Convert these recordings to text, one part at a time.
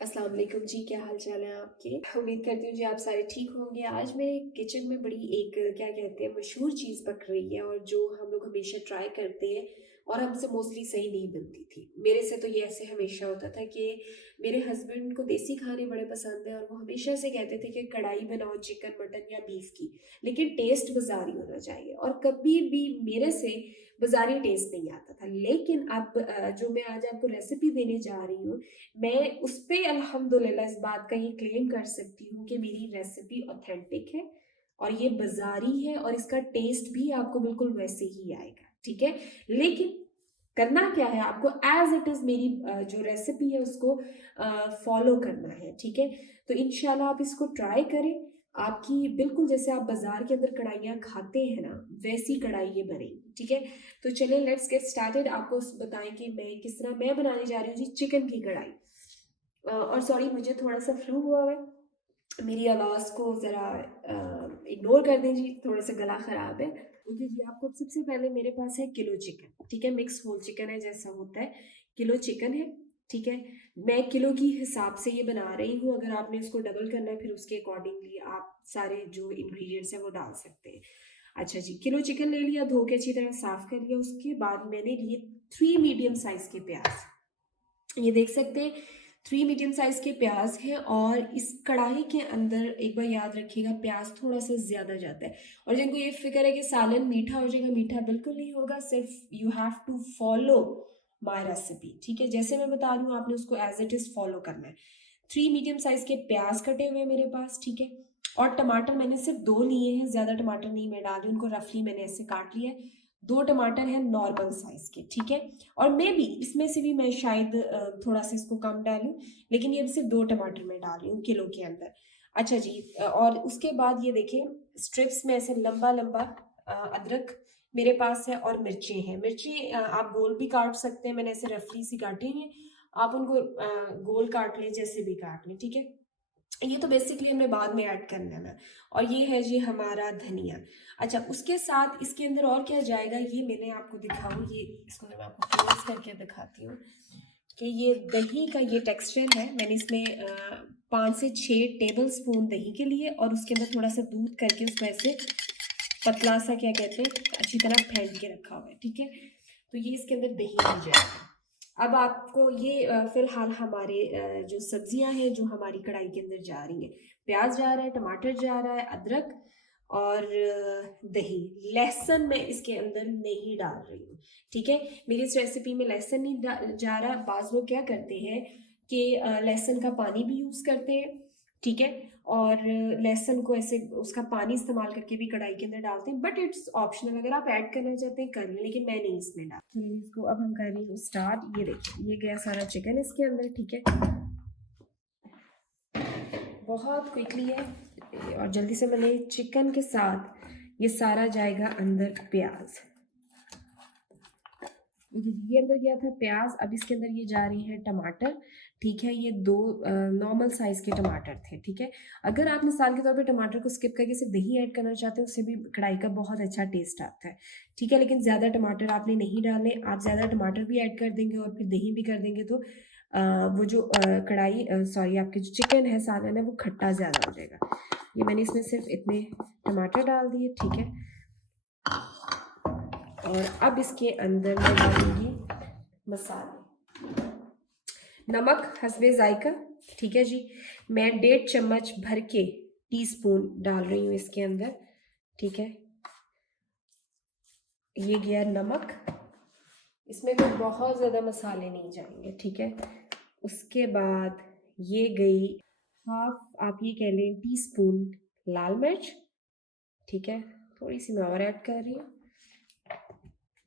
अस्सलाम वालेकुम जी, क्या हाल चाल है आपके? उम्मीद करती हूँ जी आप सारे ठीक होंगे। आज मेरे किचन में बड़ी एक क्या कहते हैं मशहूर चीज़ पक रही है और जो हम लोग हमेशा ट्राई करते हैं और हमसे मोस्टली सही नहीं बनती थी। मेरे से तो ये ऐसे हमेशा होता था कि मेरे हस्बैंड को देसी खाने बड़े पसंद है और वो हमेशा से कहते थे कि कढ़ाई बनाओ चिकन, मटन या बीफ की, लेकिन टेस्ट बाज़ारी होना चाहिए और कभी भी मेरे से बाज़ारी टेस्ट नहीं आता था। लेकिन अब जो मैं आज आपको रेसिपी देने जा रही हूँ, मैं उस पे अल्हम्दुलिल्लाह इस बात का ये क्लेम कर सकती हूँ कि मेरी रेसिपी ऑथेंटिक है और ये बाज़ारी है और इसका टेस्ट भी आपको बिल्कुल वैसे ही आएगा, ठीक है? लेकिन करना क्या है, आपको एज़ इट इज़ मेरी जो रेसिपी है उसको फ़ॉलो करना है, ठीक है? तो इंशाल्लाह आप इसको ट्राई करें, आपकी बिल्कुल जैसे आप बाज़ार के अंदर कढ़ाइयाँ खाते हैं ना, वैसी कढ़ाई ये बनेगी, ठीक है? तो चलिए लेट्स गेट स्टार्टेड। आपको बताएँ कि मैं किस तरह मैं बनाने जा रही हूँ जी चिकन की कढ़ाई। और सॉरी मुझे थोड़ा-सा फ्लू हुआ हुआ है, मेरी आवाज़ को ज़रा इग्नोर कर दें जी, थोड़ा-सा गला ख़राब है। ओके जी, आपको सबसे पहले मेरे पास है किलो चिकन, ठीक है? मिक्स होल चिकन है जैसा होता है, किलो चिकन है, ठीक है? मैं किलो की हिसाब से ये बना रही हूँ, अगर आपने उसको डबल करना है फिर उसके अकॉर्डिंगली आप सारे जो इंग्रीडिएंट्स हैं वो डाल सकते हैं। अच्छा जी, किलो चिकन ले लिया, धो के अच्छी तरह साफ़ कर लिया, उसके बाद मैंने लिए 3 मीडियम साइज़ के प्याज़। ये देख सकते हैं 3 मीडियम साइज़ के प्याज हैं और इस कढ़ाई के अंदर एक बार याद रखिएगा प्याज थोड़ा सा ज़्यादा जाता है। और जिनको ये फिक्र है कि सालन मीठा हो जाएगा, मीठा बिल्कुल नहीं होगा, सिर्फ you have to follow my recipe, ठीक है? जैसे मैं बता रही हूँ आपने उसको एज इट इज़ फॉलो करना है। 3 मीडियम साइज़ के प्याज कटे हुए हैं मेरे पास, ठीक है? और टमाटर मैंने सिर्फ 2 लिए हैं, ज़्यादा टमाटर नहीं मैं डाल रही हूँ, उनको रफली मैंने ऐसे काट लिया है। 2 टमाटर हैं नॉर्मल साइज़ के, ठीक है? और मे बी इसमें से भी मैं शायद थोड़ा सा इसको कम डालूं, लेकिन ये सिर्फ 2 टमाटर मैं डाल रही हूँ किलो के अंदर। अच्छा जी, और उसके बाद ये देखिए स्ट्रिप्स में ऐसे लंबा लंबा अदरक मेरे पास है और मिर्चें हैं। मिर्ची आप गोल भी काट सकते हैं, मैंने ऐसे रफली सी काटी हुई है, आप उनको गोल काट लें, जैसे भी काट लें, ठीक है? ये तो बेसिकली हमने बाद में ऐड करना है ना। और ये है जी हमारा धनिया। अच्छा, उसके साथ इसके अंदर और क्या जाएगा ये मैंने आपको दिखाऊँ, ये इसको मैं आपको क्लोज करके दिखाती हूँ कि ये दही का ये टेक्सचर है। मैंने इसमें 5 से 6 टेबल स्पून दही के लिए और उसके अंदर थोड़ा सा दूध करके उसको ऐसे पतला सा क्या कहते हैं अच्छी तरह फेंट के रखा हुआ है, ठीक है? तो ये इसके अंदर दही हो जाएगा। अब आपको ये फिलहाल हमारे जो सब्जियां हैं जो हमारी कढ़ाई के अंदर जा रही हैं, प्याज जा रहा है, टमाटर जा रहा है, अदरक और दही। लहसुन मैं इसके अंदर नहीं डाल रही हूँ, ठीक है? मेरी इस रेसिपी में लहसुन नहीं जा रहा। बाज लोग क्या करते हैं कि लहसुन का पानी भी यूज करते हैं, ठीक है? और लहसुन को ऐसे उसका पानी इस्तेमाल करके भी कढ़ाई के अंदर डालते हैं, बट इट्स ऑप्शनल, अगर आप ऐड करना चाहते हैं कर लें, लेकिन मैं नहीं इसमें डाल। चलिए इसको अब हम कर रही हूँ स्टार्ट। ये देखिए ये गया सारा चिकन इसके अंदर, ठीक है? बहुत क्विकली है और जल्दी से मैंने चिकन के साथ ये सारा जाएगा अंदर प्याज। ये अंदर गया था प्याज, अब इसके अंदर ये जा रही है टमाटर, ठीक है? ये 2 नॉर्मल साइज के टमाटर थे, ठीक है? अगर आप मिसाल के तौर पे टमाटर को स्किप करके सिर्फ दही ऐड करना चाहते हैं, उससे भी कढ़ाई का बहुत अच्छा टेस्ट आता है, ठीक है? लेकिन ज़्यादा टमाटर आपने नहीं डालने। आप ज़्यादा टमाटर भी ऐड कर देंगे और फिर दही भी कर देंगे तो वो जो कढ़ाई सॉरी आपके जो चिकन है सालन है वो खट्टा ज़्यादा हो जाएगा। ये मैंने इसमें सिर्फ इतने टमाटर डाल दिए, ठीक है? और अब इसके अंदर मैं डालूंगी मसाले। नमक हस्बे जायका, ठीक है जी? मैं 1.5 चम्मच भर के टीस्पून डाल रही हूँ इसके अंदर, ठीक है? ये गया नमक, इसमें कोई बहुत ज़्यादा मसाले नहीं जाएंगे, ठीक है? उसके बाद ये गई हाफ आप ये कह लें टीस्पून लाल मिर्च, ठीक है? थोड़ी सी मैं और ऐड कर रही हूँ,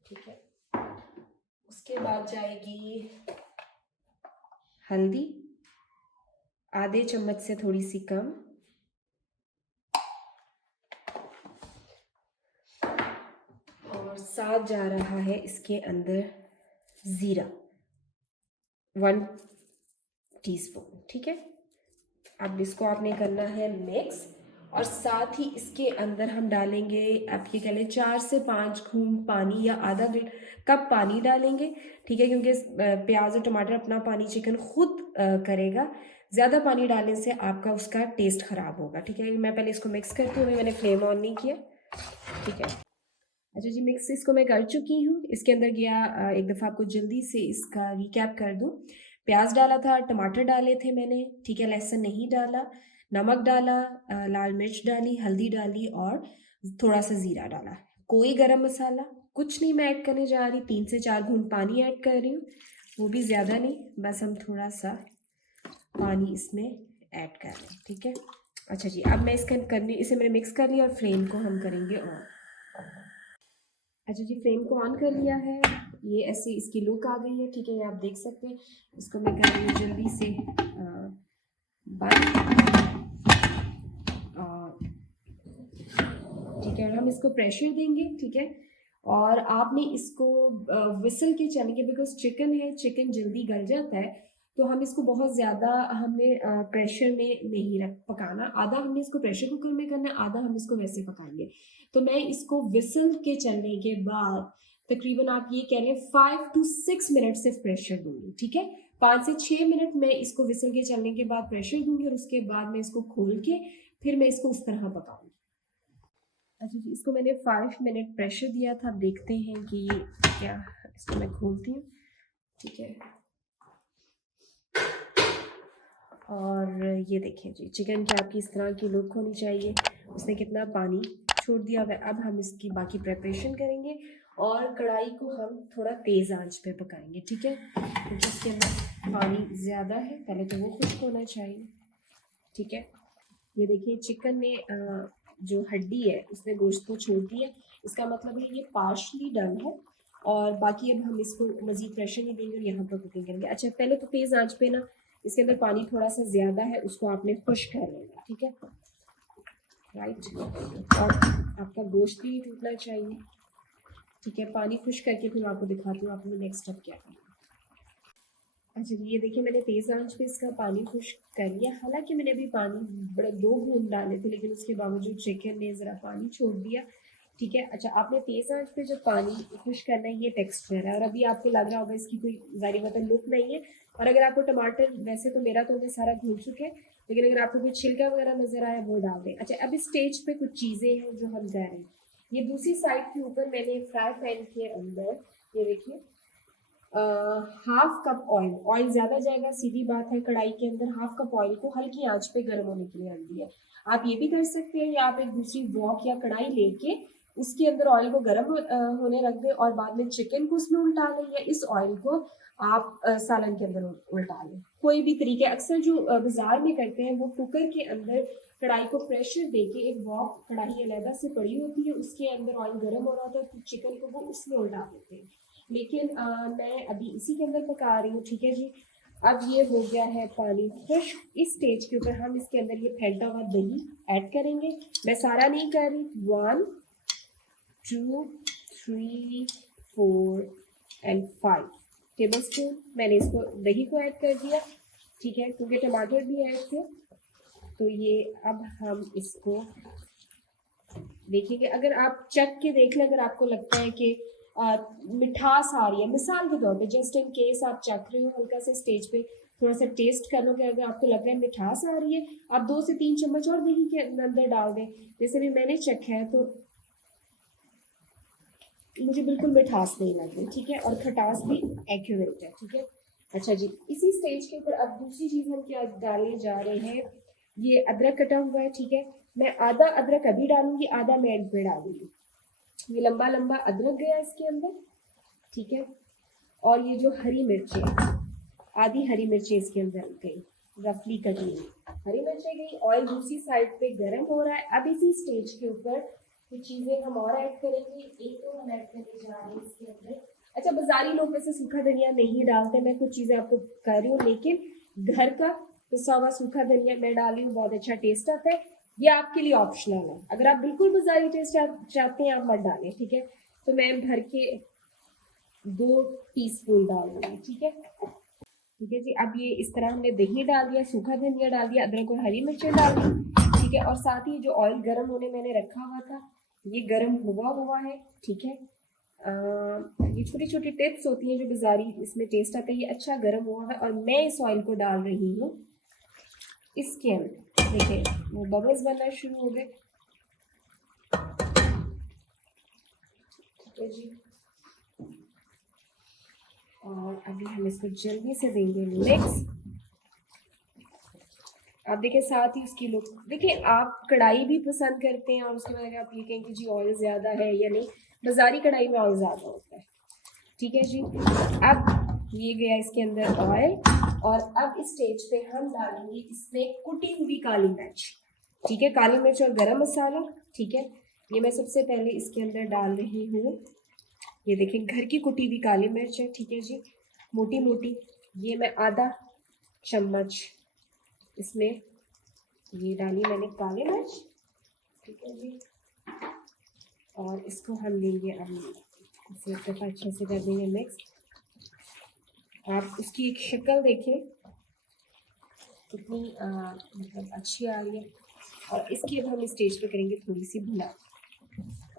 ठीक है? उसके बाद जाएगी हल्दी, आधे चम्मच से थोड़ी सी कम, और साथ जा रहा है इसके अंदर ज़ीरा 1 टीस्पून, ठीक है? अब इसको आपने करना है मिक्स और साथ ही इसके अंदर हम डालेंगे, आप ये कह लें 4 से 5 घूंट पानी या आधा कप पानी डालेंगे, ठीक है? क्योंकि प्याज और टमाटर अपना पानी चिकन खुद करेगा, ज़्यादा पानी डालने से आपका उसका टेस्ट ख़राब होगा, ठीक है। मैं पहले इसको मिक्स करती हूँ, अभी मैंने फ्लेम ऑन नहीं किया, ठीक है। अच्छा जी, मिक्स इसको मैं कर चुकी हूँ। इसके अंदर गया एक दफ़ा आपको जल्दी से इसका रिकैप कर दूँ। प्याज डाला था, टमाटर डाले थे मैंने, ठीक है, लहसुन नहीं डाला, नमक डाला, लाल मिर्च डाली, हल्दी डाली और थोड़ा सा ज़ीरा डाला। कोई गरम मसाला कुछ नहीं मैं ऐड करने जा रही। 3 से 4 घूंट पानी ऐड कर रही हूँ, वो भी ज़्यादा नहीं, बस हम थोड़ा सा पानी इसमें ऐड कर रहे हैं, ठीक है। अच्छा जी, अब मैं इसका करनी इसे मैंने मिक्स कर लिया और फ्लेम को हम करेंगे ऑन। अच्छा जी, फ्लेम को ऑन कर लिया है। ये ऐसे इसकी लुक आ गई है, ठीक है, ये आप देख सकते हैं। इसको मैं कर रही हूँ जल्दी से बंद, ठीक है। और हम इसको प्रेशर देंगे, ठीक है। और आपने इसको विसल के चलेंगे, बिकॉज चिकन है, चिकन जल्दी गल जाता है, तो हम इसको बहुत ज़्यादा हमने प्रेशर में नहीं रख पकाना। आधा हमने इसको प्रेशर कुकर में करना है, आधा हम इसको वैसे पकाएंगे। तो मैं इसको विसल के चलने के बाद तकरीबन आप ये कह लें 5 to 6 मिनट सिर्फ प्रेशर दूंगी, ठीक है। 5 से 6 मिनट मैं इसको विसल के चलने के बाद प्रेशर दूंगी और उसके बाद मैं इसको खोल के फिर मैं इसको उस तरह पकाऊंगी। अच्छा जी, इसको मैंने 5 मिनट प्रेशर दिया था। अब देखते हैं कि ये क्या, इसको मैं खोलती हूँ, ठीक है। और ये देखें जी, चिकन की आपकी इस तरह की लुक होनी चाहिए। उसने कितना पानी छोड़ दिया हुआ है। अब हम इसकी बाकी प्रिपरेशन करेंगे और कढ़ाई को हम थोड़ा तेज़ आंच पे पकाएंगे, ठीक है, क्योंकि इसके अंदर पानी ज़्यादा है। पहले तो वो खुश्क होना चाहिए, ठीक है। ये देखिए चिकन में जो हड्डी है उसने गोश्त को छोड़ दिया, इसका मतलब है ये पार्शली डन है। और बाकी अब हम इसको मज़ीद प्रेशर नहीं देंगे और यहाँ पर कुकिंग करेंगे। अच्छा, पहले तो तेज़ आंच पे ना इसके अंदर पानी थोड़ा सा ज़्यादा है, उसको आपने खुश्क कर लेना, ठीक है, राइट। और आपका गोश्त भी टूटना चाहिए, ठीक है। पानी खुश्क करके फिर आपको दिखाती हूँ आपने नेक्स्ट स्टेप क्या करना। अच्छा जी, ये देखिए मैंने तेज़ आंच पे इसका पानी खुश्क कर लिया। हालांकि मैंने अभी पानी बड़े 2 बूंद डाले थे, लेकिन उसके बावजूद चिकन ने ज़रा पानी छोड़ दिया, ठीक है। अच्छा, आपने तेज़ आंच पे जब पानी खुश्क करना है, ये टेक्सचर है। और अभी आपको लग रहा होगा इसकी कोई ज़ाहिर मतलब लुक नहीं है। और अगर आपको टमाटर, वैसे तो मेरा तो सारा घुल चुका है, लेकिन अगर आपको कोई छिलका वगैरह नज़र आया वो डाल दें। अच्छा, अब इस स्टेज पे कुछ चीज़ें हैं जो हम कर रहे हैं। ये दूसरी साइड के ऊपर मैंने फ्राई पैन के अंदर, ये देखिए, 1/2 कप ऑयल, ऑयल ज़्यादा जाएगा सीधी बात है। कढ़ाई के अंदर 1/2 कप ऑयल को हल्की आंच पे गर्म होने के लिए रख दिया। आप ये भी कर सकते हैं, या आप एक दूसरी वॉक या कढ़ाई लेके उसके अंदर ऑयल को गर्म होने रख दें और बाद में चिकन को उसमें उल्टा लें, या इस ऑयल को आप सालन के अंदर उल्टा लें। कोई भी तरीके, अक्सर जो बाजार में करते हैं वो कुकर के अंदर कढ़ाई को प्रेशर देके, एक वॉक कढ़ाई अलहदा से पड़ी होती है, उसके अंदर ऑयल गर्म हो रहा होता है, तो चिकन को वो उसमें उल्टा देते हैं। लेकिन मैं अभी इसी के अंदर पका रही हूँ, ठीक है जी। अब ये हो गया है पानी खुश्क। इस स्टेज के ऊपर हम इसके अंदर ये फेंटा हुआ दही ऐड करेंगे। मैं सारा नहीं कर रही। 1 2 3 4 एंड 5 टेबल स्पून मैंने इसको दही को ऐड कर दिया, ठीक है, क्योंकि टमाटर भी ऐड थे। तो ये अब हम इसको देखेंगे। अगर आप चख के देख लें, अगर आपको लगता है कि मिठास आ रही है, मिसाल के तौर पे, जस्ट इन केस आप चख रहे हो, हल्का से स्टेज पे थोड़ा सा टेस्ट कर लो कि अगर आपको लग रहा है मिठास आ रही है, आप 2 से 3 चम्मच और दही के अंदर डाल दें। जैसे भी मैंने चखा है तो मुझे बिल्कुल मिठास नहीं लग रही, ठीक है, और खटास भी एक्यूरेट है, ठीक है। अच्छा जी, इसी स्टेज के ऊपर अब दूसरी चीज़ हम क्या डालने जा रहे हैं, ये अदरक कटा हुआ है, ठीक है। मैं आधा अदरक अभी डालूंगी, आधा मैं एंड पे डालूंगी। ये लंबा लंबा अदरक गया इसके अंदर, ठीक है। और ये जो हरी मिर्चें, आधी हरी मिर्चें इसके अंदर गई, रफली कटी हुई हरी मिर्चें गई। ऑयल दूसरी साइड पे गर्म हो रहा है। अब इसी स्टेज के ऊपर कुछ चीज़ें हम और ऐड करेंगे। एक तो हम ऐड करने जा रहे हैं इसके अंदर, अच्छा, बाजारी लोग वैसे सूखा धनिया नहीं डालते, मैं कुछ चीज़ें आपको कर रही हूँ, लेकिन घर का पिसा हुआ सूखा धनिया मैं डाल रही हूँ, बहुत अच्छा टेस्ट आता है। ये आपके लिए ऑप्शनल है, अगर आप बिल्कुल बाजारी टेस्ट चाहते हैं आप मत डालें, ठीक है। तो मैं भर के 2 टीस्पून डाल दूँगी, ठीक है, ठीक है जी। अब ये इस तरह हमने दही डाल दिया, सूखा धनिया डाल दिया, अदरक और हरी मिर्चें डाल दी, ठीक है। और साथ ही जो ऑयल गर्म होने मैंने रखा हुआ था, ये गर्म हुआ है, ठीक है। ये छोटी छोटी टिप्स होती हैं जो बाजारी इसमें टेस्ट आता है। ये अच्छा गर्म हुआ है और मैं इस ऑयल को डाल रही हूँ इसके अंदर देखिए वो बबल्स बनना शुरू हो गए। ठीक है जी, और अभी हम इसको जल्दी से देंगे मिक्स। आप देखिए साथ ही उसकी लुक देखिए, आप कढ़ाई भी पसंद करते हैं और उसके बाद आप ये कहें कि जी ऑयल ज़्यादा है या नहीं, बाजारी कढ़ाई में ऑयल ज़्यादा होता है। ठीक है जी, अब ये गया इसके अंदर ऑयल, और अब इस स्टेज पे हम डालेंगे इसमें कुटी हुई काली मिर्च। ठीक है, काली मिर्च और गरम मसाला। ठीक है, ये मैं सबसे पहले इसके अंदर डाल रही हूँ। ये देखिए घर की कुटी हुई काली मिर्च है। ठीक है जी, मोटी मोटी। ये मैं आधा चम्मच इसमें ये डाली मैंने काली मिर्च। ठीक है जी, और इसको हम लेंगे अब इसे एक दफ़ा अच्छे से कर देंगे मिक्स। आप उसकी एक शक्ल देखें कितनी मतलब अच्छी आ रही है। और इसकी अब हम स्टेज पे करेंगे थोड़ी सी भुना,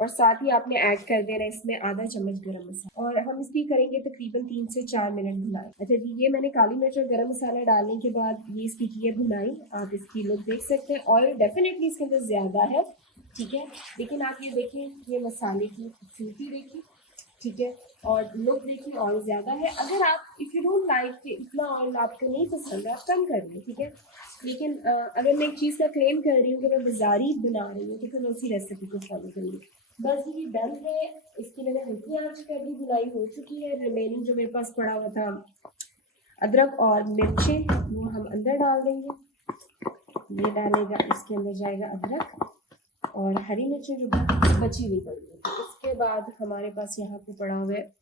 और साथ ही आपने ऐड कर देना इसमें आधा चम्मच गरम मसाला, और हम इसकी करेंगे तकरीबन 3 से 4 मिनट भुनाई। अच्छा जी, ये मैंने काली मिर्च और गरम मसाला डालने के बाद ये इसकी की है भुनाई। आप इसकी लुक देख सकते हैं, ऑयल डेफिनेटली इसके अंदर ज़्यादा है। ठीक है, लेकिन आप ये देखें, ये मसाले की खूबसूरती देखिए। ठीक है, और लुक देखिए ऑयल ज़्यादा है। अगर आप इफ़ यू डोंट लाइक इतना ऑयल आपको नहीं पसंद है, आप कम कर लें। ठीक है, लेकिन अगर मैं एक चीज़ का क्लेम कर रही हूँ कि मैं बाजारी बना रही हूँ, तो फिर मैं उसी रेसिपी को फॉलो करूँगी। बस ये डन है, इसकी मैंने हल्की आंच कर दी, बुनाई हो चुकी है। रिमेनिंग जो मेरे पास पड़ा हुआ था अदरक और मिर्चें, वो हम अंदर डाल देंगे। ये डालेगा, इसके अंदर जाएगा अदरक और हरी मिर्चें जो बची हुई पड़ी। इसके बाद हमारे पास यहाँ पे पड़ा हुआ है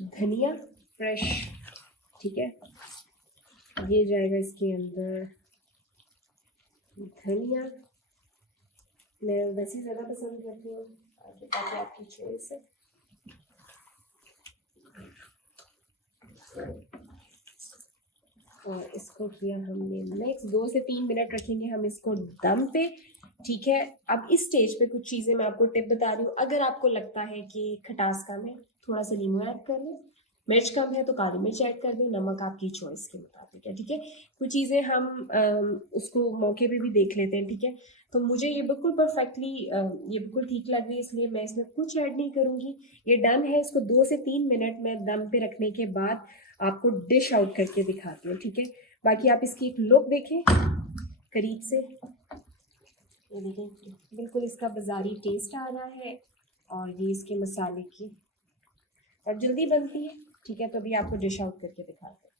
धनिया फ्रेश। ठीक है, ये जाएगा इसके अंदर धनिया। मैं वैसे ज़्यादा पसंद करती हूँ, बाकी आपकी चॉइस है। और इसको किया हमने मिक्स। 2 से 3 मिनट रखेंगे हम इसको दम पे। ठीक है, अब इस स्टेज पे कुछ चीज़ें मैं आपको टिप बता रही हूँ। अगर आपको लगता है कि खटास कम है, थोड़ा सा नींबू ऐड कर लें। मिर्च कम है तो काली मिर्च ऐड कर दें। नमक आपकी चॉइस के मुताबिक है। ठीक है, कुछ चीज़ें हम उसको मौके पे भी देख लेते हैं। ठीक है, तो मुझे ये बिल्कुल परफेक्टली ये बिल्कुल ठीक लग रही है, इसलिए मैं इसमें कुछ ऐड नहीं करूँगी। ये डन है। इसको 2 से 3 मिनट में दम पे रखने के बाद आपको डिश आउट करके दिखाती हूँ। ठीक है, बाकी आप इसकी एक लुक देखें करीब से। ये देखें, बिल्कुल इसका बाजारी टेस्ट आ रहा है, और ये इसके मसाले की, और जल्दी बनती है। ठीक है, तो अभी आपको डिश आउट करके दिखाते हैं।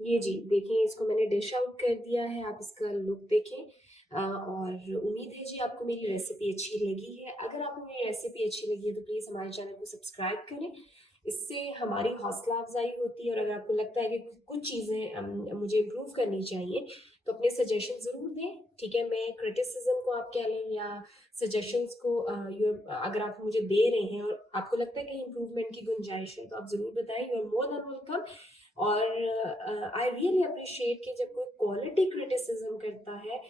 ये जी देखिए, इसको मैंने डिश आउट कर दिया है। आप इसका लुक देखें, और उम्मीद है जी आपको मेरी रेसिपी अच्छी लगी है। अगर आपको मेरी रेसिपी अच्छी लगी है तो प्लीज़ हमारे चैनल को सब्सक्राइब करें, इससे हमारी हौसला अफजाई होती है। और अगर आपको लगता है कि कुछ चीज़ें मुझे इम्प्रूव करनी चाहिए, तो अपने सजेशन ज़रूर दें। ठीक है, मैं क्रिटिसिज्म को आप कह लें या सजेशंस को अगर आप मुझे दे रहे हैं और आपको लगता है कि इम्प्रूवमेंट की गुंजाइश है, तो आप ज़रूर बताएं। You are more than welcome. और आई रियली अप्रिशिएट कि जब कोई क्वालिटी क्रिटिसिज्म करता है,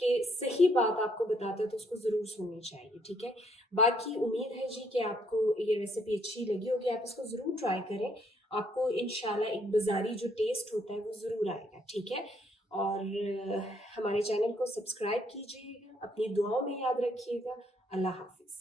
कि सही बात आपको बताते हो, तो उसको ज़रूर सुननी चाहिए। ठीक है, बाकी उम्मीद है जी कि आपको ये रेसिपी अच्छी लगी होगी। आप इसको ज़रूर ट्राई करें, आपको इंशाल्लाह एक बाज़ारी जो टेस्ट होता है वो ज़रूर आएगा। ठीक है, और हमारे चैनल को सब्सक्राइब कीजिएगा, अपनी दुआओं में याद रखिएगा। अल्लाह हाफिज़।